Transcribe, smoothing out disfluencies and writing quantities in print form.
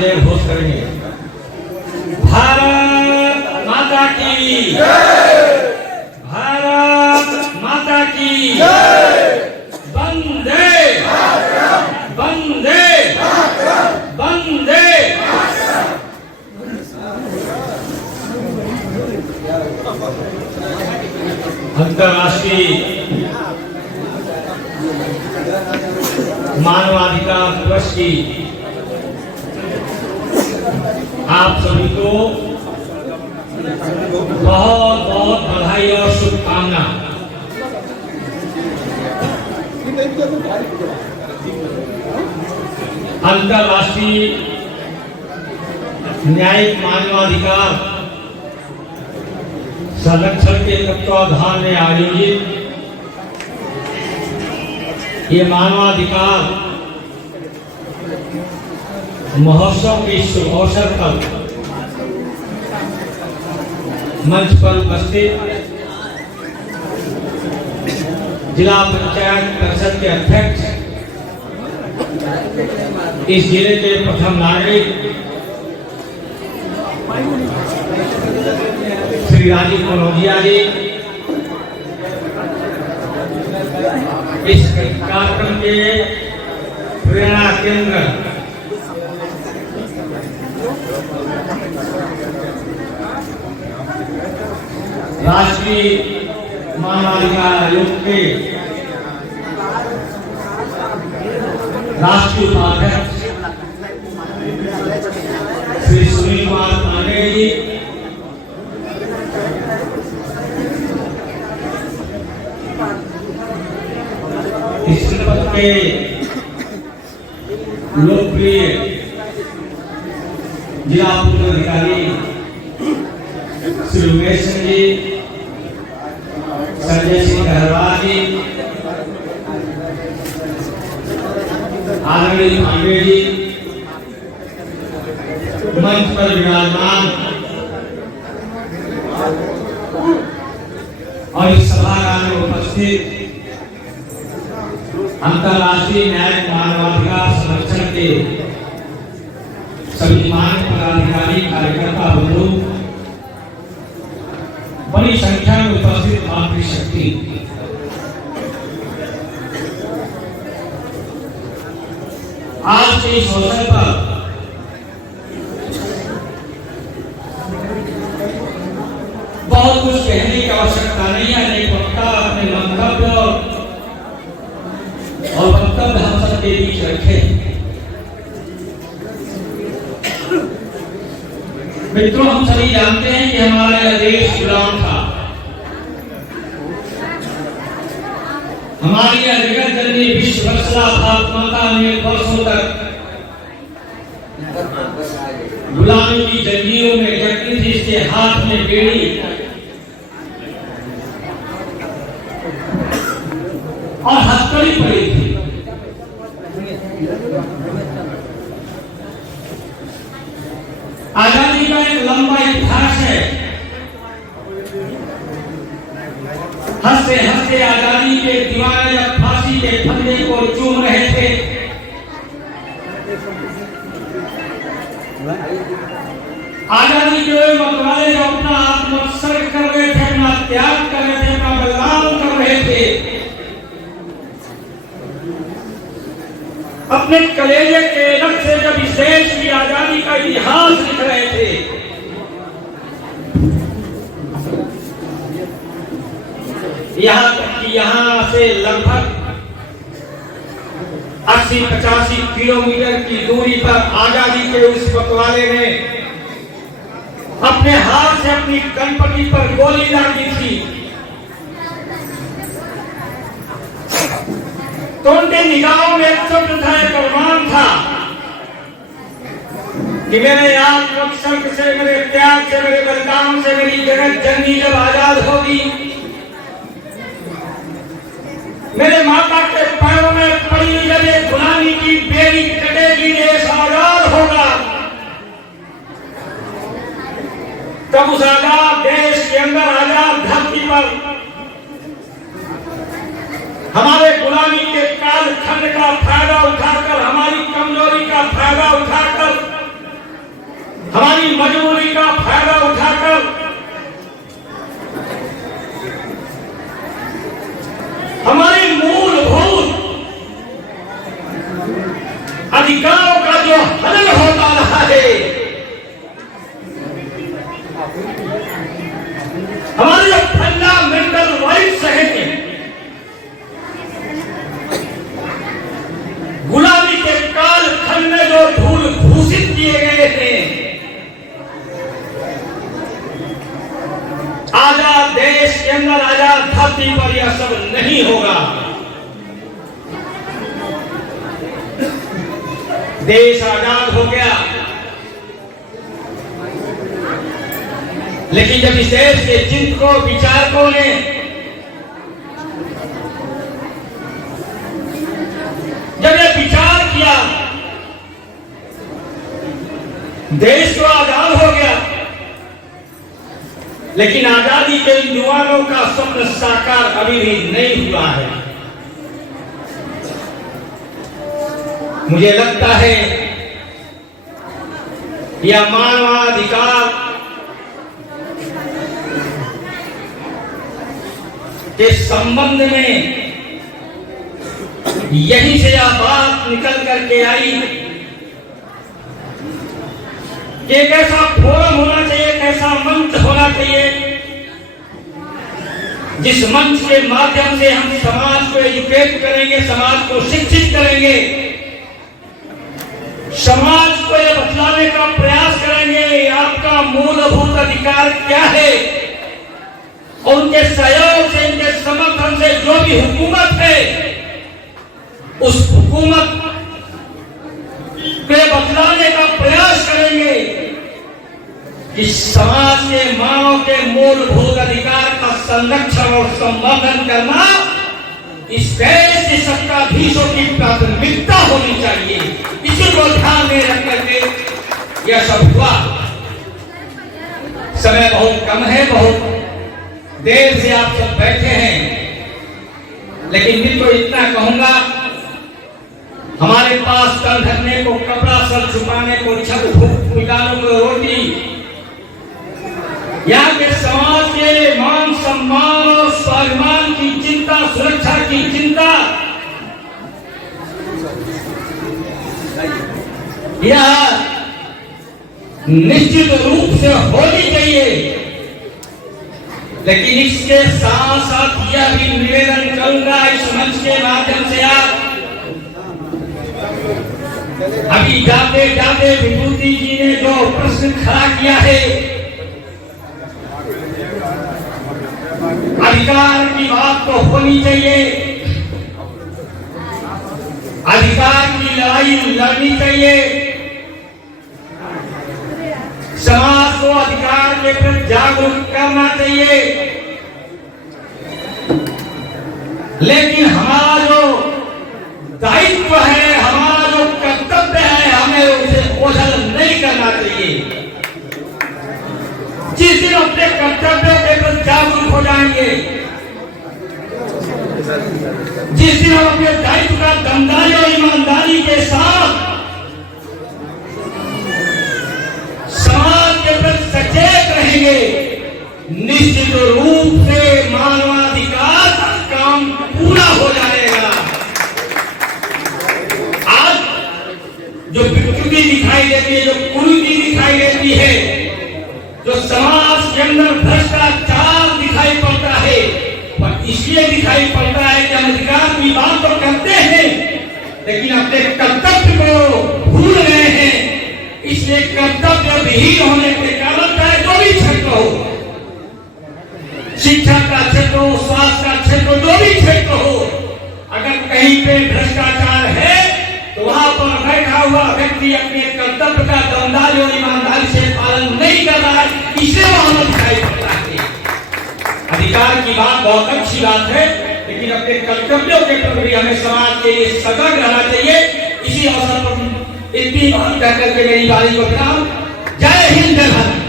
जय घोष करेंगे। भारत माता की जय, भारत माता की जय, वंदे वंदे वंदे। अंतर्राष्ट्रीय मानवाधिकार दिवस की आप सभी को बहुत बहुत बधाई और शुभकामना। अंतर्राष्ट्रीय न्यायिक मानवाधिकार संरक्षण के तत्वाधान में आयोजित ये मानवाधिकार महोत्सव के शुभ अवसर पर मंच पर उपस्थित जिला पंचायत परिषद के अध्यक्ष, इस जिले के प्रथम नागरिक श्री राजीव कनौजिया जी, इस कार्यक्रम के प्रेरणा केंद्र राष्ट्रीय मानवाधिकार आयोग के राष्ट्रीय उपाध्यक्ष श्री सुनील कुमार पांडे जी, इस जनपद के लोकप्रिय जिला पूर्व अधिकारी श्री उमेश सिंह जी, संजय सिंह गहरवाल जी, आदरणीय पांडे जी, मंच पर विराजमान और इस सभागार में उपस्थित अंतर्राष्ट्रीय न्यायिक मानवाधिकार संरक्षण के सभी मान्य पदाधिकारी, कार्यकर्ता बंधु, बड़ी संख्या में उपस्थित मातृशक्ति, आज के इस अवसर पर बहुत कुछ कहने की आवश्यकता नहीं है। अनेक वक्ता अपने मंतव्य और वक्तव्य हम सबके बीच रखे। मित्रों, हम सभी जानते हैं कि हमारा देश गुलाम था। हमारी जगत जननी विश्व वत्सला भारत माता ने वर्षों तक गुलामी की जंजीरों में जकड़ी थी। इसके हाथ में बेड़ी और हथकड़ी पड़ी थी। आजादी का एक लंबा इतिहास है। हंसते हंसते आजादी के दीवाने जब फांसी के फंदे को चूम रहे थे, आजादी के मतवाले जो अपना आत्मोत्सर्ग कर रहे थे, अपना त्याग कर रहे थे, अपना बलिदान कर रहे थे, अपने कलेजे के रक्त से जब इस देश की आजादी का इतिहास लिख रहे थे, यहाँ तक कि यहाँ से लगभग 80-85 किलोमीटर की दूरी पर आजादी के उस पटवारे ने अपने हाथ से अपनी कनपटी पर गोली डाल दी थी। तो उनके निगाहों में एक स्वप्न था, एक अरमान था कि मेरे आत्मोत्सर्ग से, मेरे त्याग से, मेरे बलिदान से मेरी जगत जननी जब आजाद होगी, मेरे माता के पैरों में पड़ी जब ये गुलामी की बेड़ी कटेगी, देश आजाद होगा, तब उस आजाद देश के अंदर, आजाद धरती पर हमारे गुलामी के कालखंड का फायदा उठाकर, हमारी कमजोरी का फायदा उठाकर हमारी मजबूरी का फायदा उठाकर हमारी मूलभूत अधिकारों का जो हनन होता रहा है, हमारे जो फंडामेंटल राइट्स हैं, गुलामी के कालखंड में जो धूल भूषित किए गए थे, आजाद देश के अंदर, आजाद धरती पर यह सब नहीं होगा। देश आजाद हो गया, लेकिन जब इस देश के चिंतकों, विचारकों ने जब ये विचार किया, देश तो आजाद हो गया, लेकिन आजादी के युवाओं का स्वप्न साकार अभी भी नहीं हुआ है। मुझे लगता है यह मानवाधिकार के संबंध में यहीं से यह बात निकल करके आई कि एक ऐसा फोरम होना चाहिए, एक ऐसा मंच होना चाहिए जिस मंच के माध्यम से हम समाज को एजुकेट करेंगे, समाज को शिक्षित करेंगे, समाज को यह बतलाने का प्रयास करेंगे आपका मूलभूत अधिकार क्या है, और उनके सहयोग से, उनके समर्थन से जो भी हुकूमत है, उस हुकूमत के बतलाने का प्रयास करेंगे कि समाज के मानव के मूलभूत अधिकार का संरक्षण और संवर्धन करना इस देश के सत्ताधीशों की प्राथमिकता होनी चाहिए। इसी को ध्यान में रख करके यह सब हुआ। समय बहुत कम है, बहुत देर से आप सब बैठे हैं, लेकिन मैं तो इतना कहूंगा, हमारे पास तन ढकने को कपड़ा, सर छुपाने को छत, भूख मिटाने को रोटी, यहाँ के समाज के मान सम्मान और स्वाभिमान की चिंता, सुरक्षा की चिंता, यह निश्चित रूप से होनी चाहिए। लेकिन इसके साथ साथ यह भी निवेदन करूंगा इस मंच के माध्यम से, आप अभी जाते जाते विभूति जी ने जो प्रश्न खड़ा किया है, अधिकार की बात तो होनी चाहिए, अधिकार की लड़ाई लड़नी चाहिए, समाज को अधिकार के प्रति जागरूक करना चाहिए, लेकिन हमारा जो दायित्व है, हमारा जो कर्तव्य है, हमें उसे ओझल नहीं करना चाहिए। जिस दिन अपने कर्तव्यों के प्रति जागरूक हो जाएंगे, जिस दिन हम अपने दायित्व का दमदारी और ईमानदारी के साथ समाज के प्रति सचेत रहेंगे, निश्चित रूप से मानवाधिकार का काम पूरा हो जाएगा। आज जो विकृति दिखाई देती है, जो कुरीति दिखाई देती है, जो समाज के अंदर भ्रष्टाचार दिखाई पड़ता है, पर इसलिए दिखाई पड़ता है कि हम अधिकार की बात तो करते हैं, लेकिन अपने कर्तव्य को भूल गए हैं। इसलिए कर्तव्य विहीन होने के कारण चाहे जो भी क्षेत्र हो, शिक्षा का क्षेत्र हो, स्वास्थ्य का क्षेत्र हो, जो भी क्षेत्र हो, अगर कहीं पे भ्रष्टाचार है तो वहां पर बैठा हुआ व्यक्ति अपने कर्तव्य का दमदारी और ईमानदारी से पालन नहीं कर रहा है, इसे वहां दिखाई पड़ता है। अधिकार की बात बहुत अच्छी बात है, लेकिन अपने कर्तव्यों के प्रति हमें समाज के लिए सजग रहना चाहिए। इसी अवसर पर इतनी बात कहकर के मेरी बारी को विराम। जय हिंद, जय भारत।